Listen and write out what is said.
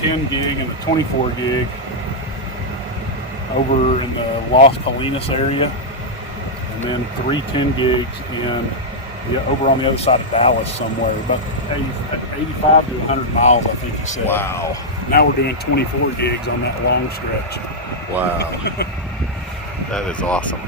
10 gig and a 24 gig over in the Las Colinas area, and then 3 10 gigs over on the other side of Dallas somewhere, about 85 to 100 miles, I think he said. Wow. Now we're doing 24 gigs on that long stretch. Wow. That is awesome.